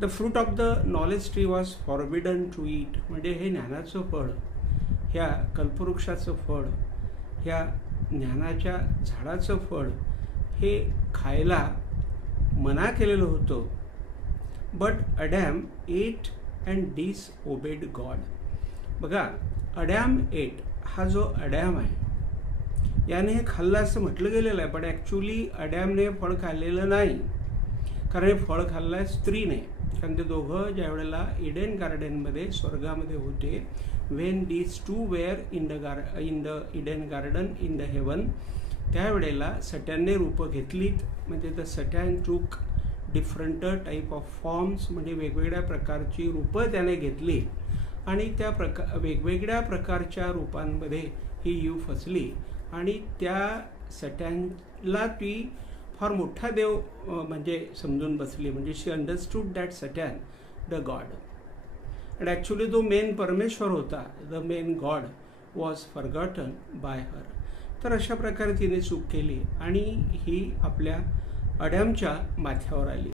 The fruit of the knowledge tree was forbidden to eat, म्हणजे हे ज्ञानाचं फळ, ह्या कल्पवृक्षाचं फळ, ह्या ज्ञानाच्या झाडाचं फळ हे खायला मना केलेलं होतं. But Adam ate and disobeyed God. बघा, अडॅम एट, हा जो अडॅम आहे याने हे खाल्लं असं म्हटलं गेलेलं आहे, पण ॲक्च्युली अडॅमने फळ खाल्लेलं नाही, कारण हे फळ खाल्लं आहे स्त्रीने. कारण ते दोघं ज्या वेळेला इडेन गार्डनमध्ये, स्वर्गामध्ये होते, when these two were in the Eden garden in the heaven, त्यावेळेला सट्यांने रूपं घेतलीत. म्हणजे द सटॅन टूक डिफरंट टाईप ऑफ फॉर्म्स, म्हणजे वेगवेगळ्या प्रकारची रूपं त्याने घेतली आणि त्या वेगवेगळ्या प्रकारच्या रूपांमध्ये ही ईव फसली आणि त्या सट्यानला ती फार मोठा देव म्हणजे समजून बसली. म्हणजे she understood that Satan the God. And actually जो मेन परमेश्वर होता, the main God was forgotten by her. तर अशा प्रकारे तिने चूक केली आणि ही आपल्या अडॅमच्या माथ्यावर आली.